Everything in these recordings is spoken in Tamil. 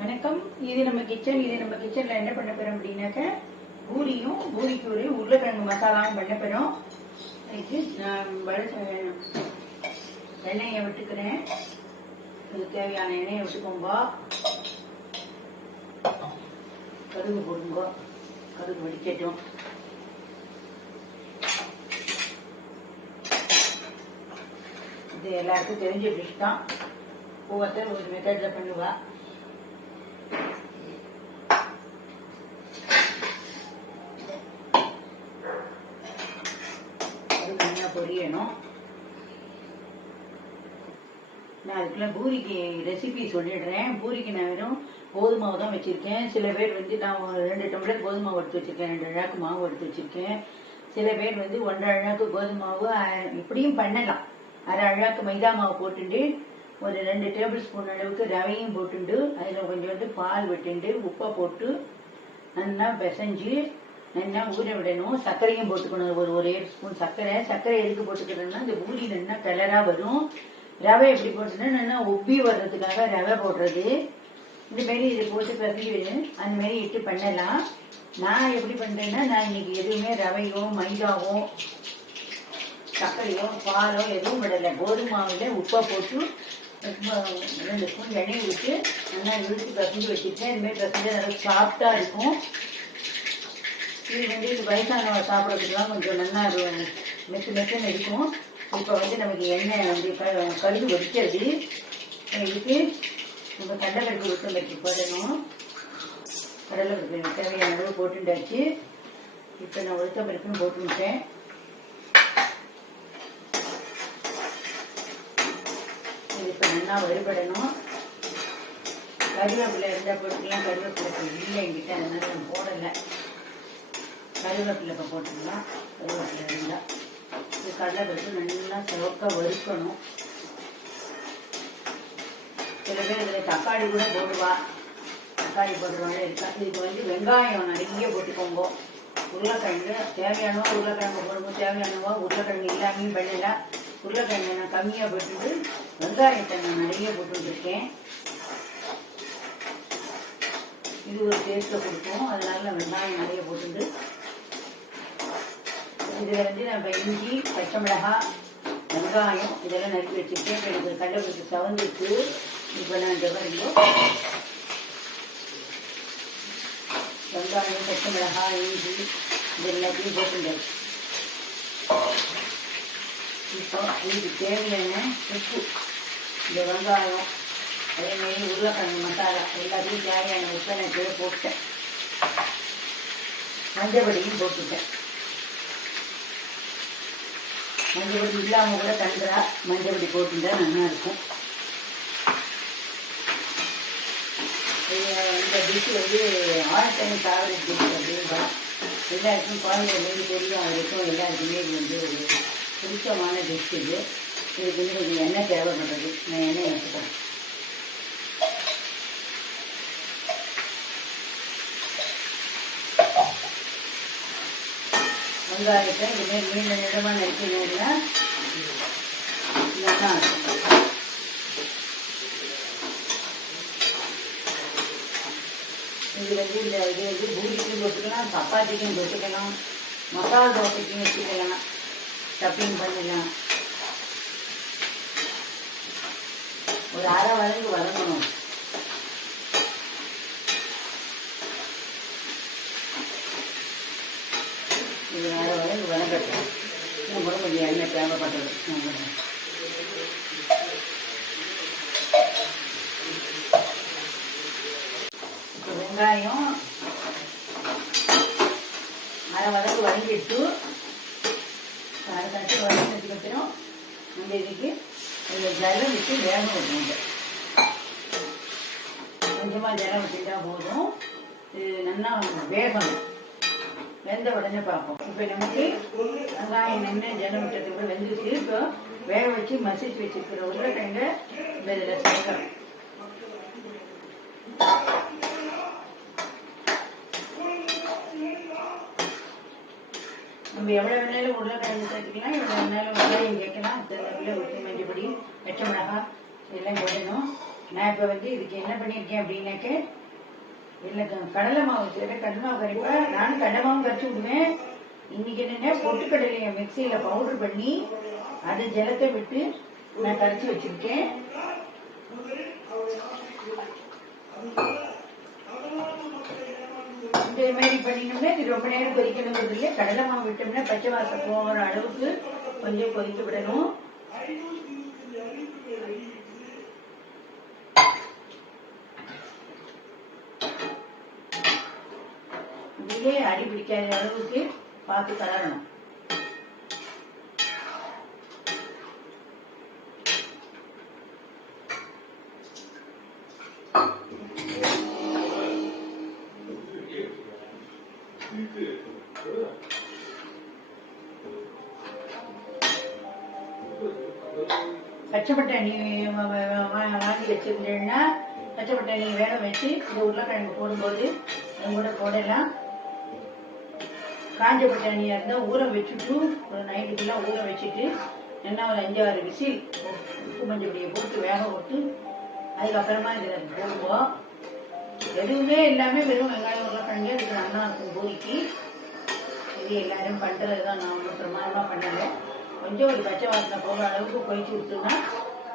வணக்கம். இது நம்ம கிச்சன் இது நம்ம கிச்சன்ல என்ன பண்ண போறோம் அப்படின்னாக்க பூரியும் பூரிக்கு ஒரு உருளைக்கிழங்கு மசாலாவும் பண்ண போறோம். இதுக்கு நான் எண்ணெயை விட்டுக்கிறேன். இதுக்கு தேவையான எண்ணெயை விட்டுக்கோங்க. கடுகு போடுங்க. கடுகு வடிக்கட்டும். இது எல்லாருக்கும் தெரிஞ்ச டிஷ் தான். ஒவ்வொருத்தர் ஒரு மெத்தட்ல பண்ணுவா அது நல்லா பொரியணும் நான் அதுக்குள்ள பூரிக்கு ரெசிபி சொல்லிடுறேன். பூரிக்கு நான் வெறும் கோதுமை மாவு தான் வச்சிருக்கேன். சில பேர் வந்து நான் ரெண்டு டம்ளர் கோதுமை மாவு எடுத்து வச்சுருக்கேன். ரெண்டு அழாக்கு மாவு எடுத்து வச்சிருக்கேன். சில பேர் வந்து ஒன்றரை அழாக்கு கோதுமை மாவு இப்படியும் பண்ணலாம். அரை அழாக்கு மைதா மாவு போட்டுட்டு ஒரு ரெண்டு டேபிள் ஸ்பூன் அளவுக்கு ரவையும் போட்டுண்டு அதில் கொஞ்சோண்டு பால் விட்டுண்டு உப்பை போட்டு நல்லா பிசைஞ்சு நல்லா ஊற விடணும்? சர்க்கரையும் போட்டுக்கணும். ஒரு ஒரே ஸ்பூன் சர்க்கரை. சர்க்கரை எதுக்கு போட்டுக்கிறோம்னா இந்த பூரி நல்லா கலரா வரும். ரவை எப்படி போட்டுன்னா நல்லா உப்பி வர்றதுக்காக ரவை போடுறது. இந்த மாரி இது போட்டு பிறகு அந்த மாரி இட்டு பண்ணலாம். நான் எப்படி பண்றேன்னா நான் இன்னைக்கு எதுவுமே ரவையோ மைதாவோ சர்க்கரையோ பாலோ எதுவும் விடலை. கோதுமை மாவுல உப்பை போட்டு ரொம்ப ரெண்டு ஸ்பூன் எண்ணெய் விட்டு நல்லா இழுத்து பசங்க வச்சுருக்கேன் இந்தமாரி மாதிரி நல்லா சாஃப்டா இருக்கும். இது வந்து இது வயசானவங்க சாப்பிட்றதுக்குலாம் கொஞ்சம் நல்லா மெத்து மெத்துன்னு இருக்கும். இப்போ வந்து நமக்கு எண்ணெய் வந்து க- கடுகு வடிக்கிறது. இதுக்கு நம்ம கடலைப்பருப்பு விட்டு பருப்பு போடணும். கடலைப்பருப்பு தேவையான அளவு போட்டுட்டாச்சு இப்போ நான் உளுத்த பருப்புன்னு போட்டுட்டேன் இது இப்போ நல்லா வறுபடணும். கருவேப்பிலை இருந்தால் போட்டுக்கலாம் கருவேப்பிலை இல்லை என்கிட்ட அதனால நான் போடலை. கருவேப்பிலை இப்போ போட்டுக்கலாம் கருவேப்பிலை இருந்தால் இது கடலை பருப்பு நல்லா சிவக்க வறுக்கணும். சில பேர் இதில் தக்காளி கூட போடுவா. தக்காளி போடுறவங்க இருக்கா இதுக்கு வந்து வெங்காயம் நிறைய போட்டுக்கோங்க. உருளைக்கிழங்கு தேவையானவா உருளைக்கிழங்கு போடும்போது தேவையானவா உருளைக்கிழங்கு இல்லாமே பண்ணலாம் உருளைக்கிழங்கு நான் கம்மியாக போட்டுட்டு வெங்காயத்தை நான் நிறைய போட்டுருக்கேன். இது ஒரு டேஸ்ட்டை கொடுக்கும் அதனால வெங்காயம் நிறைய போட்டுட்டு இதில் வந்து நம்ம இஞ்சி பச்சை மிளகாய் வெங்காயம் இதெல்லாம் நறுக்கி வச்சுருக்கேன் இப்போ எனக்கு கடலைப்பருப்பு சவந்துட்டு இப்போ நான் இந்த மாதிரி வெங்காயம் பச்சை மிளகாய் இஞ்சி இது எல்லாத்தையும் போட்டுட்டேன் இப்போ இதுக்கு தேவையான உப்பு இந்த வெங்காயம் அதே மாதிரி உருளைக்கிழங்கு மசாலா எல்லாத்தையும் தேவையான உப்பை நான் போட்டேன் மஞ்சள் போட்டுட்டேன். மஞ்சள் பொடி இல்லாமல் கூட தந்துடா மஞ்சள் பொடி போட்டுட்டா நல்லா இருக்கும். இந்த டிஷ் வந்து ஆல் டைம் ஃபேவரட் டிஷ் அப்படின்பா எல்லாருக்கும் குழந்தைங்களுக்கு தெரியும். அவருக்கும் எல்லாருக்குமே இது வந்து ஒரு பிடிச்சமான டிஷ் இது. இதுக்கு வந்து கொஞ்சம் எண்ணெய் தேவைப்படுறது. நான் எண்ணெய் எடுத்துக்கிறேன். வெங்காயத்தை இதுமாரி நீண்ட நீளமாக நறுக்கினீங்கன்னா நல்லா இருக்கும். இது வந்து இந்த இது வந்து பூரிக்கும் தொட்டுக்கலாம் சப்பாத்திக்கும் தொட்டுக்கலாம் மசாலா தோசைக்கும் வச்சுக்கலாம் ஸ்டப்பிங் பண்ணலாம். ஒரு அரை வரைக்கும் வரணும் இது அரை வதங்கு வதங்கட்டும் இன்னும் கூட கொஞ்சம் எண்ணெய் தேவைப்பட்டது வெங்காயம் அரை வதக்கு வதங்கிட்டு அரை தட்டு வதங்கினதுக்கு அப்புறம் நம்ம இதுக்கு கொஞ்சம் ஜலம் விட்டு வேக வைக்கணும் கொஞ்சமாக ஜலம் விட்டுட்டா போதும். இது நல்லா வேகணும். வெந்த உடனே பார்ப்போம். இப்போ நமக்கு வெங்காயம் நின்று ஜலம் விட்டதுக்கு கூட வெந்துருச்சு இப்போ வேக வச்சு மசிச்சு வச்சிருக்கிற உருளைக்கிழங்க இந்த இதில் சேர்க்கணும். நம்ம எவ்வளோ வேணாலும் உருளைக்கிழங்கு சேர்த்துக்கலாம். எவ்வளோ வேணாலும் வெங்காயம் கேட்கலாம் தெரியல உப்பு மஞ்சப்படி பச்சை மிளகாய் எல்லாம் போடணும். நான் இப்போ வந்து இதுக்கு என்ன பண்ணியிருக்கேன் அப்படின்னாக்க இல்லை கடலை மாவு சில கடலை மாவு கரைப்பேன் நானும் கடலை மாவும் கரைச்சி விடுவேன். இன்னைக்கு என்னென்ன பொட்டுக்கடலையை மிக்சியில் பவுடர் பண்ணி அது ஜலத்தை விட்டு நான் கரைச்சி வச்சிருக்கேன். இதே மாதிரி பண்ணினோம்னா இது ரொம்ப நேரம் கொதிக்கணுங்கிறது இல்லை கடலை மாவு விட்டோம்னா பச்சை வாசம் போகிற அளவுக்கு கொஞ்சம் கொதிக்க விடணும். இதுவே அடி பிடிக்காத அளவுக்கு பார்த்து கலரணும் பச்சை பட்டாணி வாங்கி வச்சிருந்தேன்னா பச்சை பட்டாணி வேக வச்சு இந்த உருளைக்கிழங்கு போடும்போது அது கூட போடலாம். காஞ்ச பட்டாணியாக இருந்தால் ஊற வச்சுட்டு ஒரு நைட்டுக்குள்ளே ஊற வச்சுட்டு என்ன ஒரு அஞ்சாறு விசில் உப்பு மஞ்சள் பொடியை போட்டு வேக போட்டு அதுக்கப்புறமா இதில் போடுவோம். எதுவுமே எல்லாமே வெறும் வெங்காயம் உருளைக்கிழங்கு இதுக்கு நல்லா இருக்கும் பூரிக்கு இது எல்லாரும் பண்ணுறது தான் நான் ஒன்றும் பிரமாதமாக பண்ணலை. கொஞ்சம் ஒரு பச்சை வாசனை போகிற அளவுக்கு பொழிச்சு விட்டுனா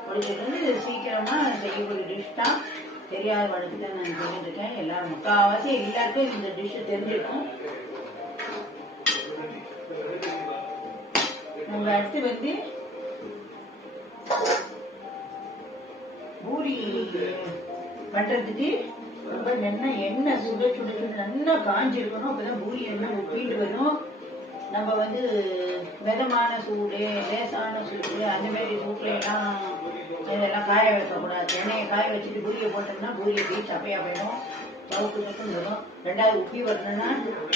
பொழிச்சிட்டு இது சீக்கிரமாக செய்யக்கூடிய டிஷ் தான். தெரியாத வழக்கு தான் நான் சொல்லிட்டு இருக்கேன். எல்லாரும் முக்கால்வாசி எல்லாருக்கும் இந்த டிஷ்ஷு தெரிஞ்சிருக்கும். நம்ம அடுத்து வந்து பூரி பண்றதுக்கு ரொம்ப நல்லா எண்ணெய் சுட சுட சுட நல்லா காஞ்சிருக்கணும். அப்பதான் பூரி எண்ணெய் உப்பிட்டு வரும் நம்ம வந்து மிதமான சூடு லேசான சூடு அந்த மாதிரி சூட்டில் எல்லாம் இதெல்லாம் காய வைக்கக்கூடாது. எண்ணெயை காய வச்சுட்டு பூரியை போட்டோம்னா பூரி போய் சப்பையா போயிடும். சவுக்கு மட்டும் இருக்கும் ரெண்டாவது உப்பி வரணும்னா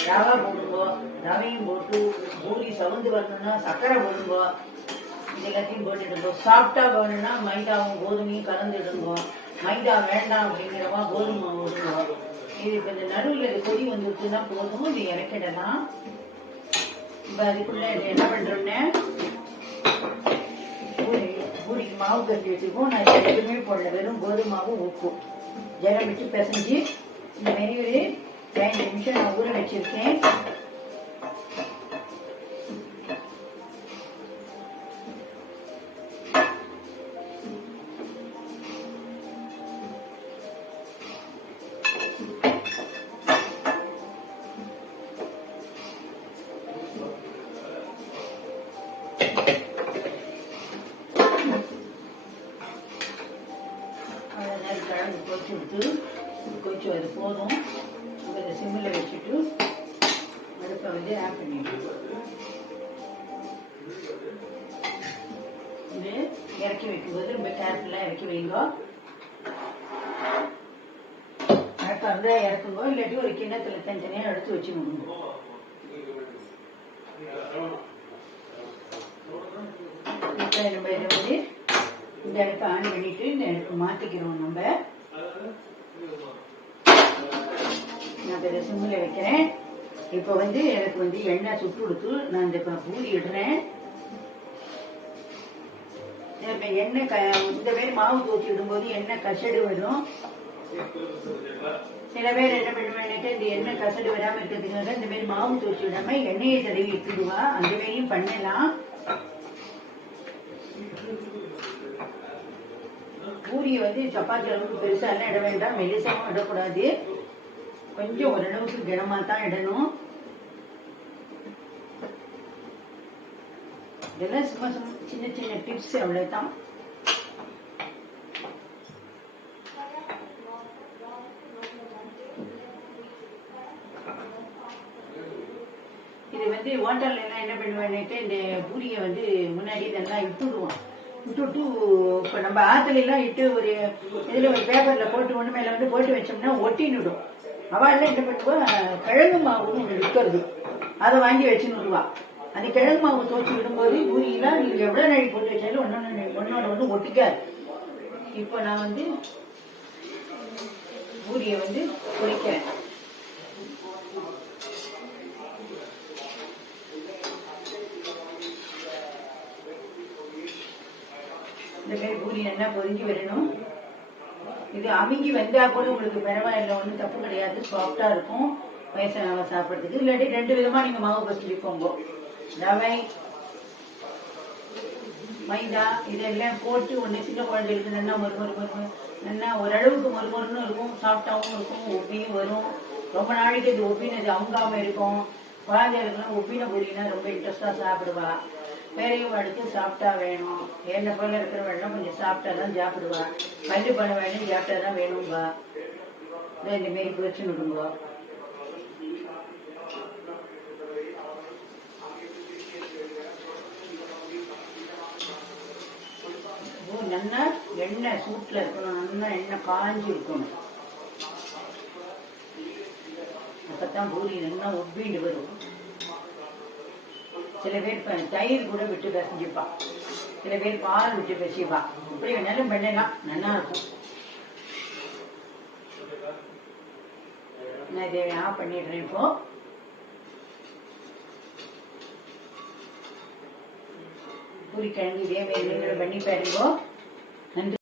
ரவா போட்டுக்கோ ரவையும் போட்டு பூரி சவுந்து வரணும்னா சர்க்கரை போடுங்கோ இது எல்லாத்தையும் போட்டுடுங்கோ சாப்பிட்டா வேணும்னா மைதாவும் கோதுமையும் கலந்துடுங்கோ மைதா வேண்டாம் அப்படிங்கிறவா கோதுமை மாவு இது இப்போ இந்த நடுவில் இது கொதி வந்துருச்சுன்னா போதும்? இது இறக்கிடலாம். இப்போ அதுக்குள்ள என்ன பண்ணுறோன்னே பூரி பூரிக்கு மாவு கட்டி வச்சுருக்கோம். நான் எதுவுமே போடல. வெறும் கோதுமாவும் உப்பும். ஜலம் விட்டு பிசைஞ்சு இந்த மாரி ஒரு பதினஞ்சு நிமிஷம் நான் ஊற வச்சிருக்கேன் இப்போ சிம்மில் வச்சுட்டு அடுப்பை வந்து ஆட் பண்ணிடுவோம் இது இறக்கி வைக்கும்போது ரொம்ப கேர்ஃபுல்லாக இறக்கி வைங்க. அடுப்பு இருந்தால் இறக்குங்க. இல்லாட்டி ஒரு கிண்ணத்தில் தனித்தனியாக எடுத்து வச்சு இப்போ நம்ம இதை வந்து இந்த அடுப்பை ஆன் பண்ணிவிட்டு இந்த அடுப்பை மாற்றிக்கிறோம் நம்ம. நான் சிம்மில் வைக்கிறேன். இப்போ வந்து எனக்கு வந்து எண்ணெய் சுட்டு கொடுத்து நான் இந்த இப்போ பூரி இடுறேன். இப்போ எண்ணெய் க இந்த மாதிரி மாவு தூக்கி விடும்போது எண்ணெய் கசடு வரும். சில பேர் என்ன பண்ணுவாங்க இந்த எண்ணெய் கசடு வராமல் இருக்கிறதுக்காக இந்த மாதிரி மாவு தூக்கி விடாம எண்ணெயை தடவி இட்டுடுவா அந்த மாதிரியும் பண்ணலாம். பூரியை வந்து சப்பாத்தி அளவுக்கு பெருசாக எல்லாம் இட வேண்டாம். மெலிசாவும் இடக்கூடாது. கொஞ்சம் ஓரளவுக்கு கனமா தான் இடணும். இதெல்லாம் சும்மா சும்மா சின்ன சின்ன டிப்ஸ் அவ்வளவுதான். இது வந்து ஹோட்டல்ல எல்லாம் என்ன பண்ணுவாங்கன்ட்டு இந்த பூரியை வந்து முன்னாடி நல்லா இட்டுடுவோம் இட்டுட்டு இப்போ நம்ம ஆத்துல எல்லாம் இட்டு ஒரு இதில் ஒரு பேப்பரில் போட்டு ஒன்று மேலே வந்து போட்டு வச்சோம்னா ஒட்டினுடும் அவள் என்ன பண்ணுவா? கிழங்கு மாவுன்னு ஒன்று விற்கிறது. அதை வாங்கி வச்சுன்னுடுவா அந்த கிழங்கு மாவு தோச்சி விடும்போது பூரியெல்லாம் நீங்கள் எவ்வளோ நழி போட்டு வச்சாலும் ஒன்னொன்று ஒன்னொன்று ஒன்று ஒட்டிக்காது. இப்போ நான் வந்து பூரியை வந்து பொறிக்கிறேன். இந்த மாதிரி பூரி நல்லா பொறிஞ்சு வரணும்? இது அமுங்கி வந்தா கூட உங்களுக்கு பரவாயில்லை ஒன்றும் தப்பு கிடையாது. சாஃப்டா இருக்கும். வயசானவங்க சாப்பிட்றதுக்கு. இல்லாட்டி ரெண்டு விதமா நீங்க மாவு பசிலிக்கோங்க ரவை மைதா இதெல்லாம் போட்டு ஒன்று சின்ன குழந்தைகளுக்கு நல்லா மறு மறு மறு நல்லா ஓரளவுக்கு மறு மொறுன்னு இருக்கும். சாஃப்டாகவும் இருக்கும். ஒப்பியும் வரும். ரொம்ப நாளைக்கு இது ஒப்பினது அமுங்காம இருக்கும். குழந்தைகளுக்குலாம் ஒப்பின பொடினா ரொம்ப இன்ட்ரெஸ்டாக சாப்பிடுவா. வேறையும் அடுத்து சாப்பிட்டா வேணும். என்ன போல இருக்கிற வெள்ளம் கொஞ்சம் சாப்பிட்டா தான் சாப்பிடுவா பல்லு பண்ண வேணும் சாப்பிட்டா தான் வேணும்பா. இதை இந்த மாரி பொரிச்சு விடுங்க நல்லா எண்ணெய் சூட்டில் இருக்கணும். நல்லா எண்ணெய் காஞ்சி இருக்கணும். அப்பதான் பூரி நல்லா ஒப்பிண்டு வரும். சில பேர் தயிர் கூட விட்டு பிசைஞ்சுப்பா சில பேர் பால் விட்டு பிசைப்பா இப்படி வேணாலும் பண்ணலாம். நல்லா இருக்கும். நான் இதை ஆஃப் பண்ணிடுறேன் இப்போ. பூரி கிழங்கு இதே மாதிரி நீங்களும் பண்ணி பாருங்க நன்றி.